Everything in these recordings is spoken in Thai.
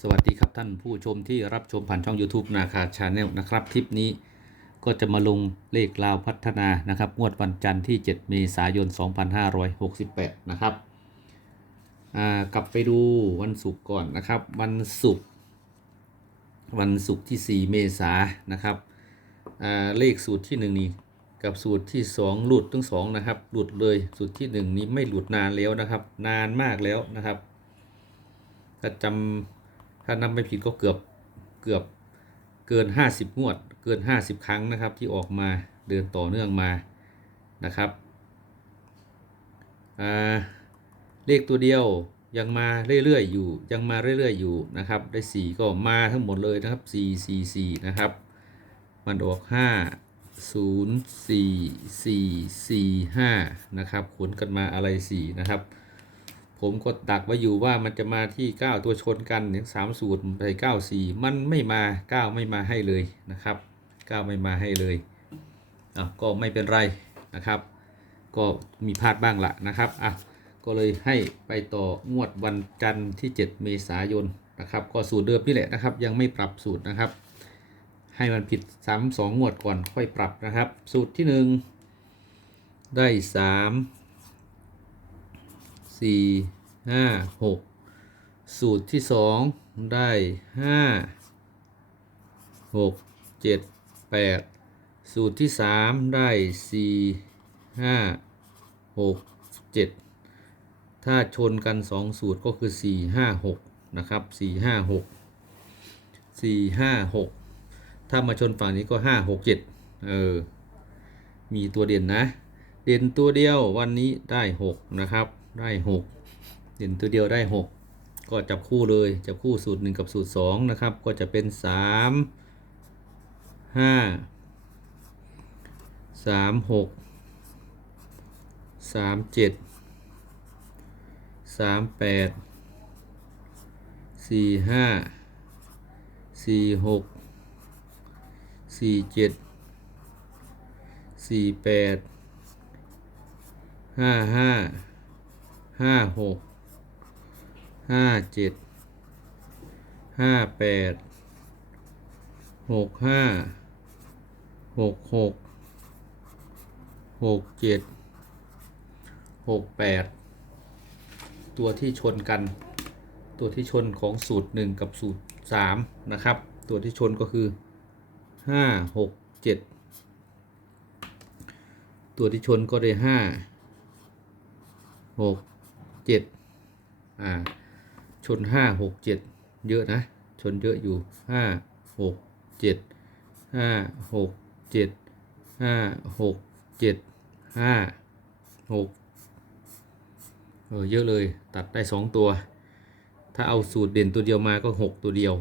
สวัสดีครับท่านผู้ชมที่รับชมผ่านช่อง YouTube นาคาชาแนลนะครับ คลิปนี้ก็จะมาลงเลขลาวพัฒนานะครับ งวดวันจันทร์ที่ 7 เมษายน 2568 นะครับอ่ากลับไปดูวันศุกร์ก่อนนะครับ วันศุกร์วันศุกร์ที่ 4 เมษายนนะครับอ่าเลขสูตรที่ 1 นี่กับสูตรที่ 2 หลุดทั้งสองนะครับ หลุดเลยสูตรที่ 1 นี้ไม่หลุดนานแล้วนะครับ นานมากแล้วนะครับถ้าจำ ถ้านับไม่ผิดก็เกือบเกือบเกิน 50 งวด เกิน 50 ครั้งนะครับ ที่ออกมาเดินต่อเนื่องมานะครับเลขตัวเดียวยังมาเรื่อยๆอยู่ ยังมาเรื่อยๆอยู่นะครับ ได้ 4 ก็มาทั้งหมดเลยนะครับ 4 4 4 นะครับ มันออก 5 0 4 4 4 5 นะครับขนกันมาอะไร 4 นะครับ ผมก็ดักไว้อยู่ว่ามันจะมาที่ 9 ตัวชนกันอย่างสามสูตรไป9 4มันไม่มา9ไม่มาให้เลยนะครับ9ไม่มาให้เลยอะก็ไม่เป็นไรนะครับ ก็มีพลาดบ้างละนะครับอะก็เลยให้ไปต่องวดวันจันทร์ที่ 7 เมษายนนะครับ ก็สูตรเดิมนี่แหละนะครับ ยังไม่ปรับสูตรนะครับ ให้มันผิดซ้ำสองงวดก่อนค่อยปรับนะครับ สูตรที่ 1 ได้ 3 สี่ห้าหกสูตรที่สองได้ห้าหกเจ็ดแปดสูตรที่สามได้สี่ห้าหกเจ็ดถ้าชนกันสองสูตรก็คือสี่ห้าหกนะครับสี่ห้าหกสี่ห้าหกถ้ามาชนฝั่งนี้ก็ห้าหกเจ็ดเออ มีตัวเด่นนะ เด่นตัวเดียววันนี้ได้6นะครับ ได้6เด่นตัวเดียวได้6ก็จับคู่เลยจับคู่สูตร1กับสูตร2นะครับ ก็จะเป็น3 5 3 6 3 7 3 8 4 5 4 6 4 7สี่แปดห้าห้าห้า ห้าหกห้าเจ็ดห้าแปดหกห้าหกหกหกเจ็ดหกแปดตัวที่ชนกัน ตัวที่ชนของสูตรหนึ่งกับสูตรสามนะครับ ตัวที่ชนก็คือห้าหกเจ็ดตัวที่ชนก็ได้ห้าหก เจ็ดอ่า ชนห้าหกเจ็ดเยอะนะ ชนเยอะอยู่ห้าหกเจ็ดห้าหกเจ็ดห้าหกเจ็ดห้าหกเออเยอะเลยตัดได้สองตัว ถ้าเอาสูตรเด่นตัวเดียวมาก็หกตัวเดียว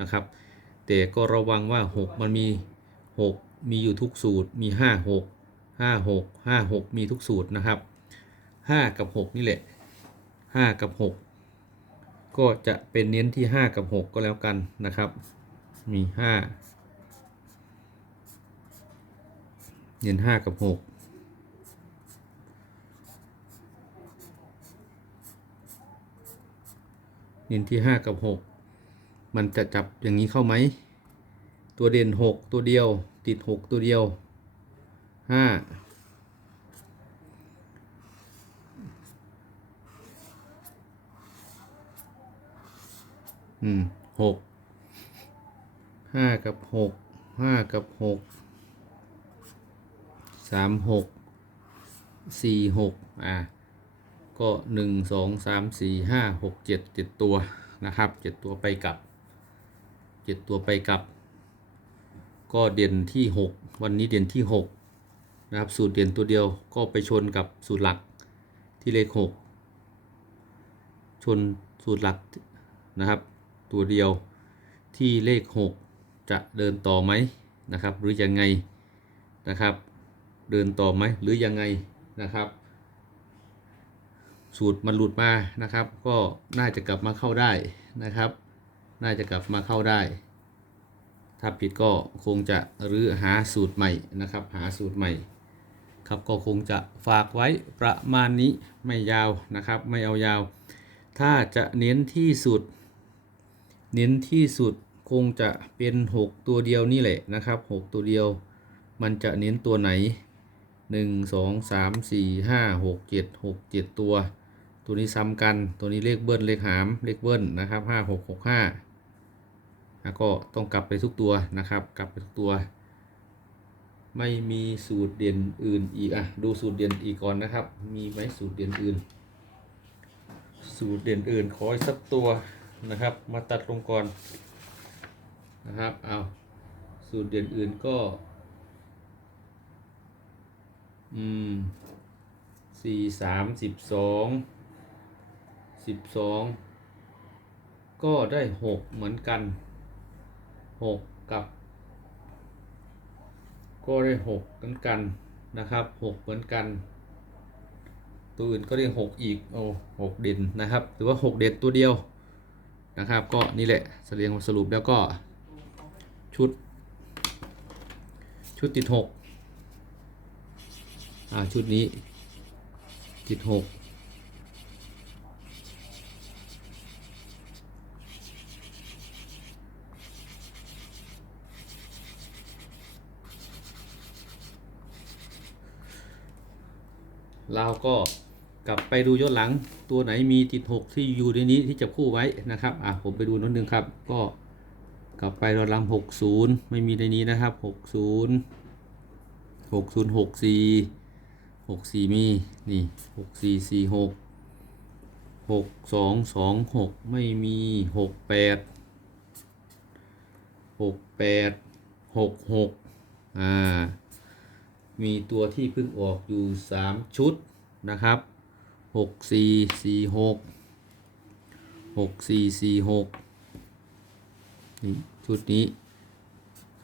นะครับ แต่ก็ระวังว่าหกมันมีหกมีอยู่ทุกสูตรมีห้าหกห้าหกห้าหกมีทุกสูตรนะครับห้ากับหกนี่แหละ 5 กับ 6 ก็จะเป็นเน้นที่ 5 กับ 6 ก็แล้วกันนะครับ มี 5 เน้น 5 กับ 6เน้นที่ 5 กับ 6 มันจะจับอย่างนี้เข้าไหม ตัวเด่น 6 ตัวเดียว ติด 6 ตัวเดียว 5 อืมหกห้ากับหกห้ากับหกสามหกสี่หกอะก็หนึ่งสองสามสี่ห้าหกเจ็ดเจ็ดตัวนะครับเจ็ดตัวไปกลับเจ็ดตัวไปกลับ ก็เด่นที่6วันนี้เด่นที่6นะครับสูตรเด่นตัวเดียวก็ไปชนกับสูตรหลักที่เลข6ชนสูตรหลักนะครับ ตัวเดียวที่เลข 6 จะเดินต่อไหมนะครับ หรือยังไงนะครับ เดินต่อไหมหรือยังไงนะครับ สูตรมันหลุดมานะครับ ก็น่าจะกลับมาเข้าได้นะครับ น่าจะกลับมาเข้าได้ ถ้าผิดก็คงจะรื้อหาสูตรใหม่นะครับ หาสูตรใหม่ครับก็คงจะฝากไว้ประมาณนี้ไม่ยาวนะครับ ไม่เอายาว ถ้าจะเน้นที่สุด เน้นที่สุดคงจะเป็น 6 ตัวเดียวนี่แหละนะครับ 6 ตัวเดียว มันจะเน้นตัวไหน 1 2 3 4 5 6 7 6 7 ตัว ตัวนี้ซ้ำกันตัวนี้เลขเบิ้ลเลขหามเลขเบิ้ลนะครับ5 6 6 5แล้วก็ต้องกลับไปทุกตัวนะครับ กลับไปทุกตัว ไม่มีสูตรเด่นอื่นอีกอะดูสูตรเด่นอีกก่อนนะครับ มีไหมสูตรเด่นอื่น สูตรเด่นอื่นขออีกสักตัว นะครับ มาตัดลงก่อนนะครับเอาสูตรเด่นอื่นก็ อืมสี่สามสิบสองสิบสองก็ได้หกเหมือนกันหกกับ ก็ได้หกเหมือนกันนะครับหกเหมือนกัน ตัวอื่นก็ได้หกอีกโอ้หกเด่นนะครับหรือว่าหกเด่นตัวเดียว นะครับก็นี่แหละแสดงสรุปแล้วก็ชุด ชุดติดหกอ่าชุดนี้ติดหกเราก็ กลับไปดูย้อนหลังตัวไหนมีติดหกที่อยู่ในนี้ที่จะคู่ไว้นะครับอะผมไปดูนิดนึงครับ ก็กลับไปเราลำหกศูนย์ไม่มีในนี้นะครับหกศูนย์หกศูนย์หกสี่หกสี่มีนี่หกสี่สี่หกหกสองสองหกไม่มีหกแปดหกแปดหกหกอ่ามีตัวที่เพิ่งออกอยู่สามชุดนะครับ หกสี่สี่หกหกสี่สี่หกนี่ชุดนี้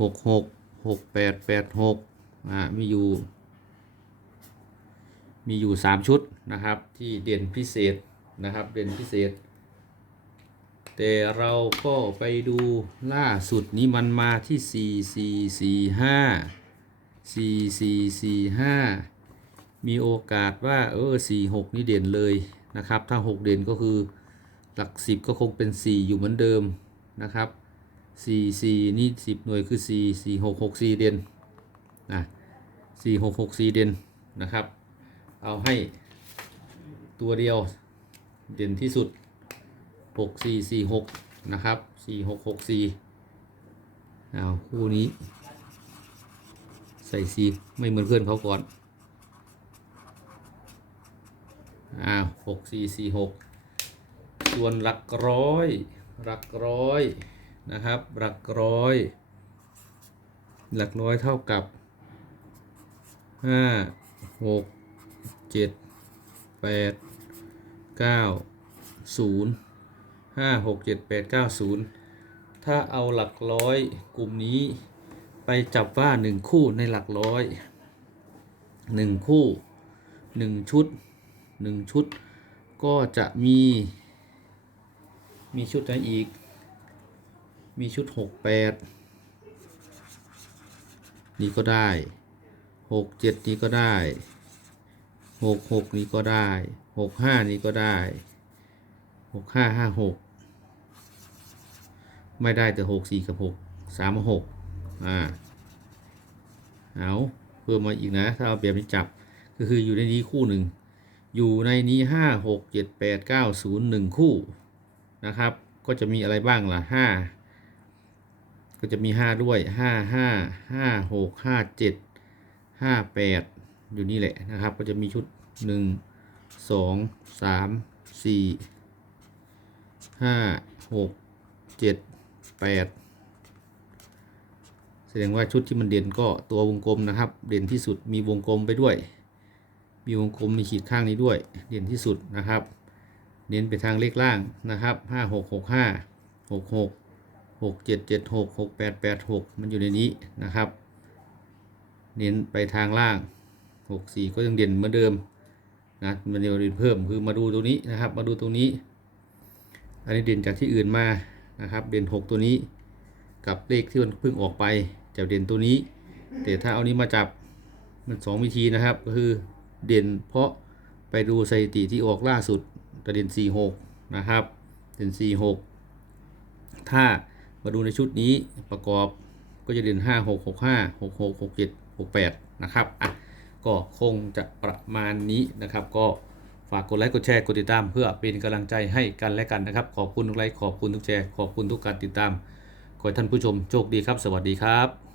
หกหกหกแปดแปดหกอ่ามีอยู่ มีอยู่สามชุดนะครับ ที่เด่นพิเศษนะครับ เด่นพิเศษ แต่เราก็ไปดูล่าสุดนี้มันมาที่สี่สี่สี่ห้าสี่สี่สี่ห้า มีโอกาสว่าเออสี่หกนี่เด่นเลยนะครับ ถ้าหกเด่นก็คือหลักสิบก็คงเป็นสี่อยู่เหมือนเดิมนะครับสี่สี่นี่สิบหน่วยคือสี่สี่หกหกสี่เด่นนะสี่หกหกสี่เด่นนะครับ เอาให้ตัวเดียวเด่นที่สุดหกสี่สี่หกนะครับสี่หกหกสี่เอาคู่นี้ ใส่สีไม่เหมือนเพื่อนเขาก่อน อ้าวหกสี่สี่หกส่วนหลักร้อย หลักร้อยนะครับ หลักร้อย หลักร้อยเท่ากับห้าหกเจ็ดแปดเก้าศูนย์ห้าหกเจ็ดแปดเก้าศูนย์ถ้าเอาหลักร้อยกลุ่มนี้ไปจับว่าหนึ่งคู่ในหลักร้อยหนึ่งคู่หนึ่งชุด หนึ่งชุด ก็จะมี มีชุดไหนอีก มีชุดหกแปดนี่ก็ได้หกเจ็ดนี่ก็ได้หกหกนี่ก็ได้หกห้านี่ก็ได้หกห้าห้าหกไม่ได้แต่หกสี่กับหกสามหกอ่าเอาเพิ่มมาอีกนะ ถ้าเอาแบบนี้จับก็คืออยู่ในนี้คู่หนึ่ง อยู่ในนี้ห้าหกเจ็ดแปดเก้าศูนย์หนึ่งคู่นะครับ ก็จะมีอะไรบ้างล่ะห้าก็จะมีห้าด้วยห้าห้าห้าหกห้าเจ็ดห้าแปดอยู่นี่แหละนะครับ ก็จะมีชุดหนึ่งสองสามสี่ห้าหกเจ็ดแปดแสดงว่าชุดที่มันเด่นก็ตัววงกลมนะครับ เด่นที่สุดมีวงกลมไปด้วย มีวงกลมมีขีดข้างนี้ด้วย เด่นที่สุดนะครับ เน้นไปทางเลขล่างนะครับห้าหกหกห้าหกหกหกเจ็ดเจ็ดหกหกแปดแปดหกมันอยู่ในนี้นะครับ เน้นไปทางล่างหกสี่ก็ยังเด่นเหมือนเดิมนะมันเด่นเพิ่มคือมาดูตัวนี้นะครับ มาดูตรงนี้ อันนี้เด่นจากที่อื่นมานะครับ เด่นหกตัวนี้ กับเลขที่มันเพิ่งออกไปจะเด่นตัวนี้ แต่ถ้าเอานี้มาจับมันสองวิธีนะครับก็คือ เด่นเพราะไปดูสถิติที่ออกล่าสุดกระเด่น 46 นะครับ เด่น 46 ถ้ามาดูในชุดนี้ประกอบก็จะเด่นห้าหกหกห้าหกหกหกเจ็ดหกแปดนะครับ อะ ก็คงจะประมาณนี้นะครับ ก็ฝากกดไลค์ กดแชร์ กดติดตาม เพื่อเป็นกำลังใจให้กันและกันนะครับ ขอบคุณทุกไลค์ ขอบคุณทุกแชร์ ขอบคุณทุกการติดตาม ขอให้ท่านผู้ชมโชคดีครับ สวัสดีครับ